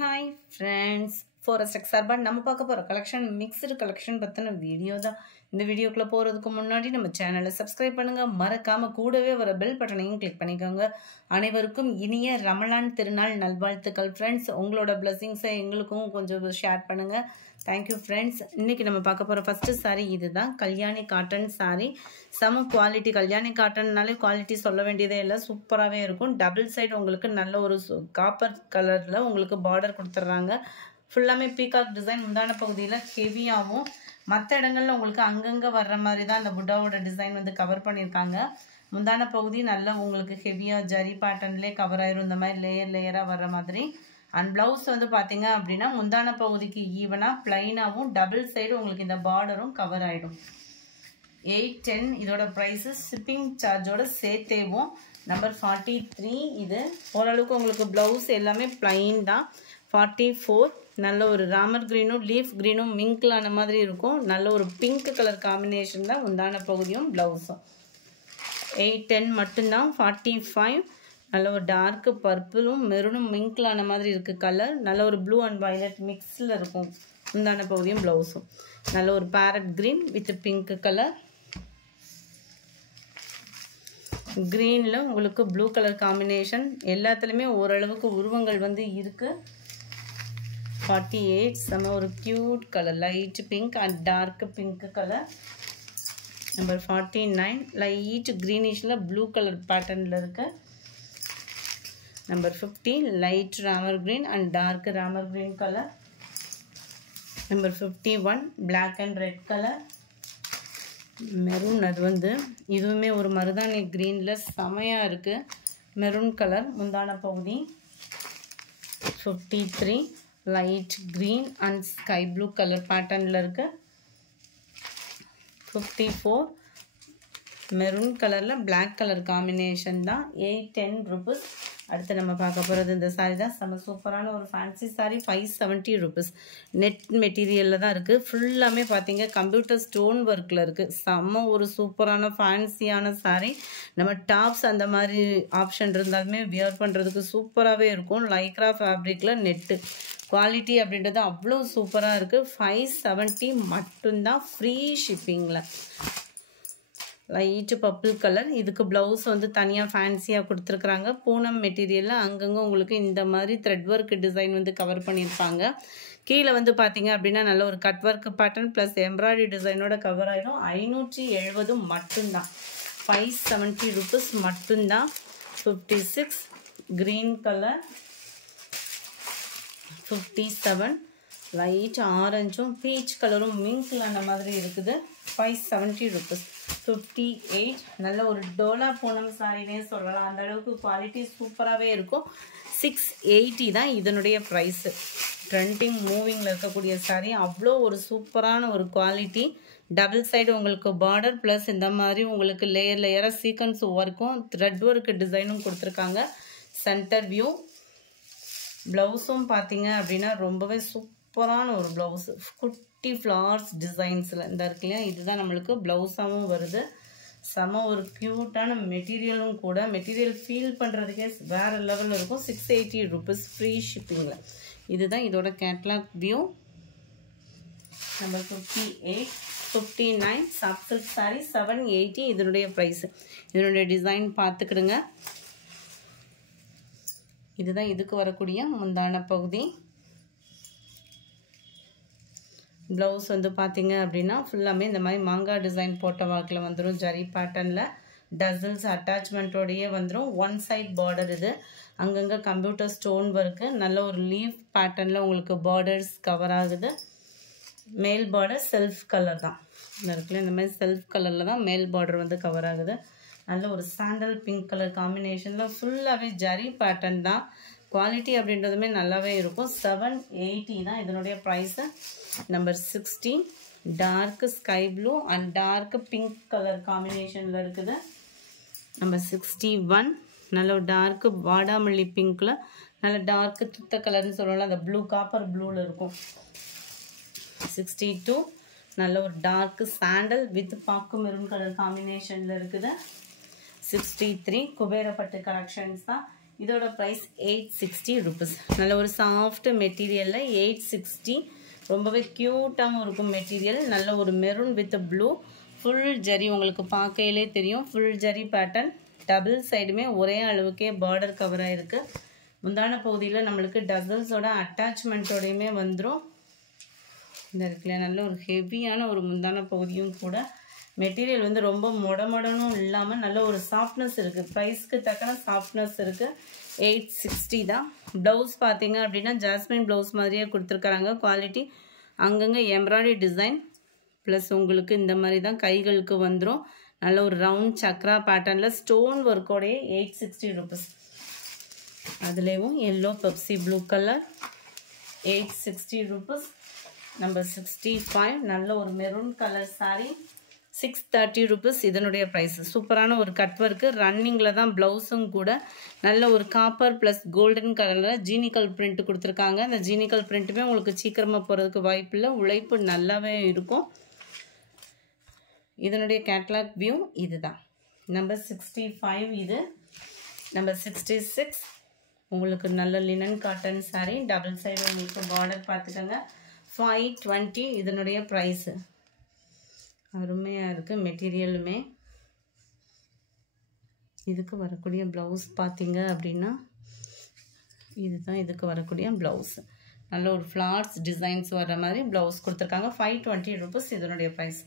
Hi friends, Forest Exarban நம்ம பார்க்க போற கலெக்ஷன் மிக்ஸ்டு கலெக்ஷன் பத்தின வீடியோ தான். இந்த வீடியோக்குள்ள போறதுக்கு முன்னாடி நம்ம சேனலை சப்ஸ்கிரைப் பண்ணுங்க, மறக்காம கூடவே வர பெல் பட்டனையும் கிளிக் பண்ணிக்கோங்க. அனைவருக்கும் இனிய ரமலான் திருநாள் நல்வாழ்த்துக்கள் ஃப்ரெண்ட்ஸ். உங்களோட பிளஸிங்ஸை எங்களுக்கும் கொஞ்சம் ஷேர் பண்ணுங்க. Thank you friends. இன்னைக்கு நம்ம பார்க்க போகிற ஃபஸ்ட்டு சாரீ இதுதான், கல்யாணி காட்டன் சாரீ. செம குவாலிட்டி. கல்யாணி காட்டன்னாலே குவாலிட்டி சொல்ல வேண்டியதே இல்லை, சூப்பராகவே இருக்கும். டபுள் சைடு உங்களுக்கு நல்ல ஒரு காப்பர் கலரில் உங்களுக்கு பார்டர் கொடுத்துட்றாங்க. ஃபுல்லாமே பீகாக் டிசைன். முந்தான பகுதியில் ஹெவியாகவும் மற்ற இடங்களில் உங்களுக்கு அங்கங்கே வர்ற மாதிரி தான் இந்த புட்டாவோட டிசைன் வந்து கவர் பண்ணியிருக்காங்க. முந்தான பகுதி நல்லா உங்களுக்கு ஹெவியாக ஜரி பேட்டர்ன்லேயே கவர் ஆயிரும், இந்த மாதிரி லேயர் லேயராக வர்ற மாதிரி. அண்ட் ப்ளவுஸ் வந்து பார்த்தீங்க அப்படின்னா முந்தான பகுதிக்கு ஈவனாக ப்ளைனாகவும் டபுள் சைடு உங்களுக்கு இந்த பார்டரும் கவர் ஆகிடும். 810 இதோட ப்ரைஸு ஷிப்பிங் சார்ஜோட சேர்த்தேவும். நம்பர் 43 இது. ஓரளவுக்கு உங்களுக்கு ப்ளவுஸ் எல்லாமே ப்ளைன் தான். 44 நல்ல ஒரு ராமர் க்ரீனும் லீஃப் க்ரீனும் மிங்க்லான மாதிரி இருக்கும். நல்ல ஒரு பிங்க் கலர் காம்பினேஷன் தான் முந்தான பகுதியும் ப்ளவுஸும். 810 மட்டும்தான். 45 நல்ல ஒரு டார்க் பர்பிளும் மெரூனும் மிங்க்லான மாதிரி இருக்குது கலர். நல்ல ஒரு ப்ளூ அண்ட் வயலட் மிக்ஸில் இருக்கும் முந்தான பகுதியும் ப்ளவுஸும். நல்ல ஒரு farad green with pink colour. க்ரீனில் உங்களுக்கு ப்ளூ கலர் காம்பினேஷன். எல்லாத்துலேயுமே ஓரளவுக்கு உருவங்கள் வந்து இருக்குது. 48 செம்ம ஒரு cute colour, light pink and dark pink colour. Number 49 light க்ரீனிஷில் ப்ளூ கலர் பேட்டர்னில் இருக்குது. Number 50 light Ramar green and dark Ramar green colour. Number 51 black and red colour. Maroon, அது வந்து இதுவுமே ஒரு மருதாணி க்ரீனில் செமையாக இருக்குது. மெரூன் கலர் முந்தான பகுதி. 53 light green and sky blue colour பேட்டர்னில் இருக்குது. 54 மெரூன் கலரில் பிளாக் கலர் காம்பினேஷன் தான். 810 ருபீஸ். அடுத்து நம்ம பார்க்க போகிறது இந்த சாரீ தான். செம்ம சூப்பரான ஒரு ஃபேன்சி சாரீ. 570 ருபீஸ். நெட் மெட்டீரியலில் தான் இருக்குது. ஃபுல்லாமே பார்த்தீங்க கம்ப்யூட்டர் ஸ்டோன் ஒர்க்கில் இருக்குது. செம்ம ஒரு சூப்பரான ஃபேன்சியான சாரீ. நம்ம டாப்ஸ் அந்த மாதிரி ஆப்ஷன் இருந்தாலுமே வியர் பண்ணுறதுக்கு சூப்பராகவே இருக்கும். லைக்ரா ஃபேப்ரிக்கில் நெட்டு குவாலிட்டி அப்படின்றது அவ்வளோ சூப்பராக இருக்குது. 570 மட்டும்தான், ஃப்ரீ ஷிப்பிங்கில். Light purple colour. இதுக்கு ப்ளவுஸ் வந்து தனியாக ஃபேன்சியாக கொடுத்துருக்குறாங்க. பூனம் மெட்டீரியலில் அங்கங்கே உங்களுக்கு இந்த மாதிரி த்ரெட் ஒர்க் டிசைன் வந்து கவர் பண்ணியிருப்பாங்க. கீழே வந்து பார்த்தீங்க அப்படின்னா நல்ல ஒரு cut work pattern plus embroidery டிசைனோட கவர் ஆகிடும். 570 மட்டும்தான். 570 ருபீஸ் மட்டும்தான். 56 க்ரீன் கலர். 57 லைட் ஆரஞ்சும் பீச் கலரும் மிங்க்லான மாதிரி இருக்குது. 570 ருபீஸ். 58 நல்ல ஒரு டோலா பூனம் சாரினே சொல்லலாம், அந்த அளவுக்கு குவாலிட்டி சூப்பராகவே இருக்கும். 680 தான் இதனுடைய ப்ரைஸு. ட்ரெண்டிங் மூவிங்கில் இருக்கக்கூடிய சாரீ. அவ்வளோ ஒரு சூப்பரான ஒரு குவாலிட்டி. டபுள் சைடு உங்களுக்கு பார்டர் ப்ளஸ் இந்த மாதிரி உங்களுக்கு லேயர் லேயராக சீக்வன்ஸ் ஒர்க்கும் த்ரெட் ஒர்க் டிசைனும் கொடுத்துருக்காங்க. Centre view. ப்ளவுஸும் பார்த்தீங்க அப்படின்னா ரொம்பவே சூப்பரான ஒரு ப்ளவுஸு. குட்டி ஃப்ளவர்ஸ் டிசைன்ஸில் இந்த இருக்கு இல்லையா, இதுதான் நம்மளுக்கு ப்ளவுஸாகவும் வருது. செம ஒரு க்யூட்டான மெட்டீரியலும் கூட. மெட்டீரியல் ஃபீல் பண்ணுறதுக்கே வேறு லெவலில் இருக்கும். 680 ருபீஸ், ஃப்ரீ ஷிப்பிங்கில். இதுதான் இதோட catalogue view. Number 58 59 soft silk sari. 780 இதனுடைய ப்ரைஸு. இதனுடைய டிசைன் பார்த்துக்கிடுங்க. இதுதான் இதுக்கு வரக்கூடிய முந்தான பகுதி. ப்ளவுஸ் வந்து பார்த்தீங்க அப்படின்னா ஃபுல்லாமே இந்த மாதிரி மாங்காய் டிசைன் போட்ட வாக்கில் வந்துடும். ஜரி பேட்டர்னில் டசல்ஸ் அட்டாச்மெண்ட்டோடையே வந்துடும். ஒன் சைட் பார்டர் இது. அங்கங்கே கம்ப்யூட்டர் ஸ்டோன் ஒர்க்கு. நல்ல ஒரு லீஃப் பேட்டர்னில் உங்களுக்கு பார்டர்ஸ் கவர் ஆகுது. மேல் பார்டர் செல்ஃப் கலர் தான் இருக்குல்ல, இந்த மாதிரி செல்ஃப் கலரில் தான் மேல் பார்டர் வந்து கவர் ஆகுது. நல்ல ஒரு சாண்டல் பிங்க் கலர் காம்பினேஷனில் ஃபுல்லாகவே ஜரி பேட்டர்ன் தான். குவாலிட்டி அப்படின்றதுமே நல்லாவே இருக்கும். 780 தான் இதனுடைய price. Number 60 dark sky blue and dark pink colour காம்பினேஷனில் இருக்குது. நம்பர் 61 நல்ல ஒரு டார்க் வாடாமல்லி பிங்க்கில் நல்ல டார்க் துத்த கலர்னு சொல்லலாம், அந்த ப்ளூ காப்பர் ப்ளூவில் இருக்கும். 62 நல்ல ஒரு டார்க் சாண்டல் வித் பாக்கு மெரூன் கலர் காம்பினேஷனில் இருக்குது. 63 குபேரப்பட்டு கலெக்ஷன்ஸ் தான். இதோட ப்ரைஸ் 860 rupees. நல்ல ஒரு சாஃப்ட் மெட்டீரியலில் 860. ரொம்பவே க்யூட்டாகவும் இருக்கும் மெட்டீரியல். நல்ல ஒரு maroon with blue full zari, உங்களுக்கு பார்க்கையிலே தெரியும் ஃபுல் ஜரி பேட்டர்ன். டபுள் சைடுமே ஒரே அளவுக்கே பார்டர் கவராக இருக்குது. முந்தான பகுதியில் நம்மளுக்கு டசல்ஸோட அட்டாச்மெண்ட்டோடையுமே வந்துடும். இந்த இருக்குல்ல நல்ல ஒரு ஹெவியான ஒரு முந்தான பகுதியும் கூட. மெட்டீரியல் வந்து ரொம்ப மொடமொடனும் இல்லாமல் நல்ல ஒரு சாஃப்ட்னஸ் இருக்குது. ப்ரைஸ்க்கு தக்கன சாஃப்ட்னஸ் இருக்குது. 860 தான். ப்ளவுஸ் பார்த்தீங்க அப்படின்னா ஜாஸ்மின் ப்ளவுஸ் மாதிரியே கொடுத்துருக்காங்க. குவாலிட்டி அங்கங்கே எம்ப்ராய்டரி டிசைன் ப்ளஸ் உங்களுக்கு இந்த மாதிரி தான் கைகளுக்கு வந்துடும். நல்ல ஒரு ரவுண்ட் சக்ரா பேட்டர்னில் ஸ்டோன் ஒர்க்கோடைய 860 rupees. அதுலேயும் yellow Pepsi blue colour 860 rupees. Number 65 நல்ல ஒரு மெரூன் கலர் சாரீ 630 rupees. இதனுடைய ப்ரைஸ். சூப்பரான ஒரு கட் ஒர்க்கு, ரன்னிங்கில் தான் ப்ளவுஸும் கூட. நல்ல ஒரு காப்பர் ப்ளஸ் கோல்டன் கலரில் ஜீனிக்கல் பிரிண்ட் கொடுத்துருக்காங்க. அந்த ஜீனிக்கல் பிரிண்ட்டுமே உங்களுக்கு சீக்கிரமாக போகிறதுக்கு வாய்ப்பு இல்லை, உழைப்பு நல்லாவே இருக்கும். இதனுடைய கேட்லாக் வியூ இதுதான். நம்பர் 65 இது. நம்பர் 66 உங்களுக்கு நல்ல linen cotton sari, double side உங்களுக்கு பார்டர் பார்த்துக்கோங்க. 520 இதனுடைய ப்ரைஸு. அருமையாக இருக்குது மெட்டீரியலுமே. இதுக்கு வரக்கூடிய ப்ளவுஸ் பார்த்தீங்க அப்படின்னா இதுதான் இதுக்கு வரக்கூடிய ப்ளவுஸ். நல்ல ஒரு ஃப்ளார்ஸ் டிசைன்ஸ் வர்ற மாதிரி ப்ளவுஸ் கொடுத்துருக்காங்க. 520 rupees இதனுடைய ப்ரைஸ்.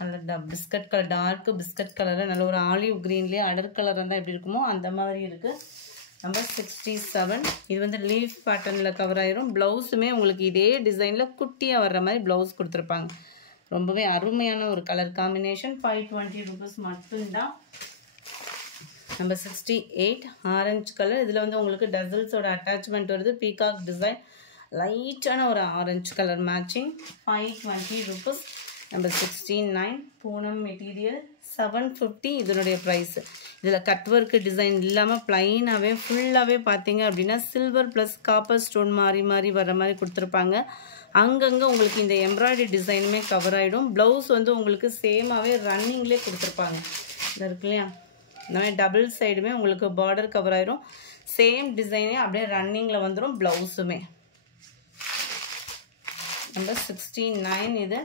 நல்ல பிஸ்கட் கலர், டார்க்கு பிஸ்கட் கலரில் நல்ல ஒரு ஆலிவ் க்ரீன்லேயே அடர் கலர் இருந்தால் எப்படி இருக்குமோ அந்த மாதிரி இருக்குது. நம்பர் 67 இது வந்து லீஃப் பேட்டர்னில் கவர் ஆயிரும். ப்ளவுஸுமே உங்களுக்கு இதே டிசைனில் குட்டியாக வர்ற மாதிரி ப்ளவுஸ் கொடுத்துருப்பாங்க. ரொம்பவே அருமையான ஒரு கலர் காம்பினேஷன். 520 rupees மட்டும்தான். Number 68 orange colour. இதில் வந்து உங்களுக்கு டசல்ஸோட அட்டாச்மெண்ட் வருது. பீகாக் டிசைன், லைட்டான ஒரு orange colour matching. 520 rupees. Number 69 Poonam material 750 இதனுடைய ப்ரைஸு. இதில் கட் ஒர்க்கு டிசைன் இல்லாமல் ப்ளைனாகவே ஃபுல்லாகவே பார்த்தீங்க அப்படின்னா சில்வர் ப்ளஸ் காப்பர் ஸ்டோன் மாறி மாறி வர மாதிரி கொடுத்துருப்பாங்க. அங்கங்கே உங்களுக்கு இந்த எம்ப்ராய்டரி டிசைனுமே கவர் ஆகிடும். ப்ளவுஸ் வந்து உங்களுக்கு சேமாகவே ரன்னிங்லேயே கொடுத்துருப்பாங்க. இது இருக்கு இல்லையா, இந்த மாதிரி டபுள் சைடுமே உங்களுக்கு பார்டர் கவர் ஆகிடும். சேம் டிசைனே அப்படியே ரன்னிங்கில் வந்துடும் ப்ளவுஸுமே. நம்பர் 69 இது.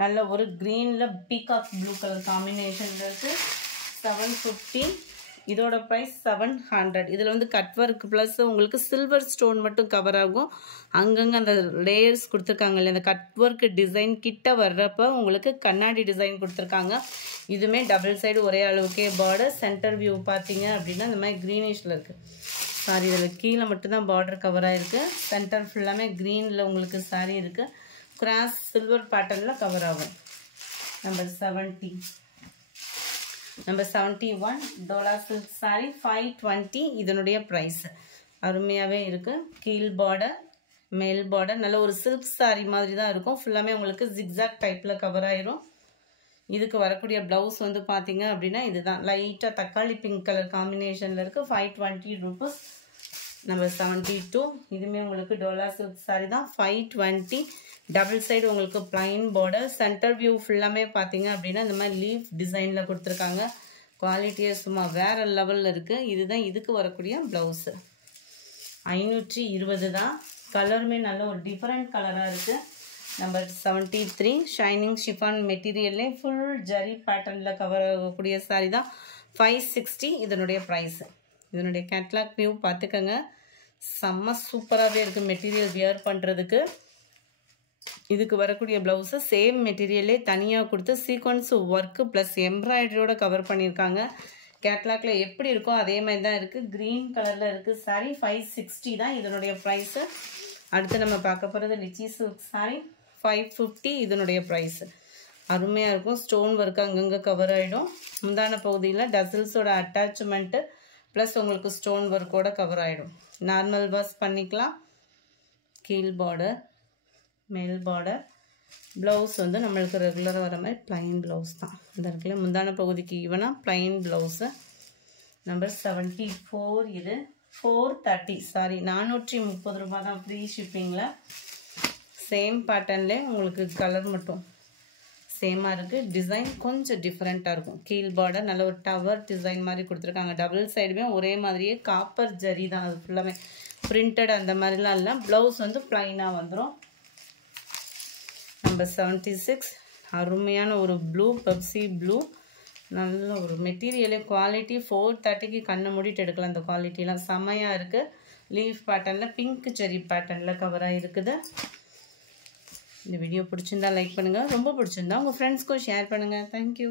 நல்ல ஒரு க்ரீனில் பீகாக் ப்ளூ கலர் காம்பினேஷனில் இருக்குது. 750 இதோட ப்ரைஸ் 700. இதில் வந்து கட் ஒர்க் ப்ளஸ் உங்களுக்கு சில்வர் ஸ்டோன் மட்டும் கவர் ஆகும். அங்கங்கே அந்த லேயர்ஸ் கொடுத்துருக்காங்க இல்லையா, அந்த கட் ஒர்க் டிசைன் கிட்ட வர்றப்போ உங்களுக்கு கண்ணாடி டிசைன் கொடுத்துருக்காங்க. இதுவுமே டபுள் சைடு ஒரே அளவுக்கே பார்டர். சென்டர் வியூ பார்த்தீங்க அப்படின்னா இந்த மாதிரி க்ரீனிஷில் இருக்குது. சாரி இதில் கீழே மட்டும்தான் பார்டர் கவர் ஆகிருக்கு. சென்டர் ஃபுல்லாமே க்ரீனில் உங்களுக்கு சாரி இருக்குது. கிராஸ் சில்வர் பேட்டர்னில் கவர் ஆகும். Number 70 number 71 Dola silk sorry 520 இதனுடைய ப்ரைஸ். அருமையாகவே இருக்குது. கீழ் பார்டர் மேல் பார்டர் நல்ல ஒரு சில்க் சாரி மாதிரி தான் இருக்கும். ஃபுல்லாமே உங்களுக்கு ஜிக்ஸாக் டைப்பில் கவர் ஆயிரும். இதுக்கு வரக்கூடிய ப்ளவுஸ் வந்து பார்த்தீங்க அப்படின்னா இதுதான் லைட்டாக தக்காளி பிங்க் கலர் காம்பினேஷனில் இருக்குது. 520 rupees. நம்பர் 72 இதுவுமே உங்களுக்கு டோலா சில்க் சாரி தான். 520 டபுள் சைடு உங்களுக்கு பிளைன் பார்டர். சென்டர் வியூ ஃபுல்லாமே பார்த்தீங்க அப்படின்னா இந்த மாதிரி லீஃப் டிசைனில் கொடுத்துருக்காங்க. குவாலிட்டியே சும்மா வேறு லெவலில் இருக்குது. இதுதான் இதுக்கு வரக்கூடிய ப்ளவுஸு. 520 தான். கலருமே நல்ல ஒரு டிஃப்ரெண்ட் கலராக இருக்குது. நம்பர் 73 ஷைனிங் ஷிஃபான் மெட்டீரியல்லே ஃபுல் ஜரி பேட்டர்னில் கவர் ஆகக்கூடிய சாரி தான். 560 இதனுடைய ப்ரைஸு. இதனுடைய கேட்லாக் வியூ பார்த்துக்கோங்க. செம்ம சூப்பராகவே இருக்குது மெட்டீரியல் வியர் பண்ணுறதுக்கு. இதுக்கு வரக்கூடிய ப்ளவுஸு சேம் மெட்டீரியலே தனியாக கொடுத்து சீக்வன்ஸ் ஒர்க்கு ப்ளஸ் எம்ப்ராய்டரியோட கவர் பண்ணியிருக்காங்க. கேட்லாகில் எப்படி இருக்கோ அதே மாதிரி தான் இருக்குது. க்ரீன் கலரில் இருக்குது சாரி. 560 தான் இதனுடைய ப்ரைஸு. அடுத்து நம்ம பார்க்க போகிறது லிச்சி சில்க் சாரி 550 இதனுடைய ப்ரைஸு. அருமையாக இருக்கும். ஸ்டோன் ஒர்க்கு அங்கங்கே கவர் ஆகிடும். முந்தான பகுதியில் டசல்ஸோட அட்டாச்மெண்ட்டு ப்ளஸ் உங்களுக்கு ஸ்டோன் ஒர்க்கோட கவர் ஆகிடும். நார்மல் வாஷ் பண்ணிக்கலாம். கீழ் பார்டர் மேல் பார்டர். ப்ளவுஸ் வந்து நம்மளுக்கு ரெகுலராக வர மாதிரி ப்ளைன் ப்ளவுஸ் தான். இந்த இருக்குல்ல முந்தான பகுதிக்கு ஈவனாக ப்ளைன் ப்ளவுஸு. நம்பர் 74 இது. 430 சாரி 430 ரூபா தான் ஃப்ரீ ஷிப்பிங்கில். சேம் பேட்டர்ன்லேயே உங்களுக்கு கலர் மட்டும் சேமாக இருக்குது. டிசைன் கொஞ்சம் டிஃப்ரெண்ட்டாக இருக்கும். கீழ் பார்டர் நல்ல ஒரு டவர் டிசைன் மாதிரி கொடுத்துருக்காங்க. டபுள் சைடுமே ஒரே மாதிரியே காப்பர் ஜரி தான். அது ஃபுல்லாமே பிரிண்டட் அந்த மாதிரிலாம் இல்லை. ப்ளவுஸ் வந்து ப்ளைனாக வந்துடும். நம்பர் 76 அருமையான ஒரு ப்ளூ, பெப்சி ப்ளூ. நல்ல ஒரு மெட்டீரியலே குவாலிட்டி 430க்கு கண்ணை மூடிட்டு எடுக்கலாம். அந்த குவாலிட்டிலாம் செம்மையாக இருக்குது. லீஃப் பேட்டர்னில் பிங்க் செரி பேட்டர்னில் கவராக இருக்குது. இந்த வீடியோ பிடிச்சிருந்தா லைக் பண்ணுங்கள். ரொம்ப பிடிச்சிருந்தா உங்கள் ஃப்ரெண்ட்ஸ்க்கும் ஷேர் பண்ணுங்கள். தேங்க்யூ.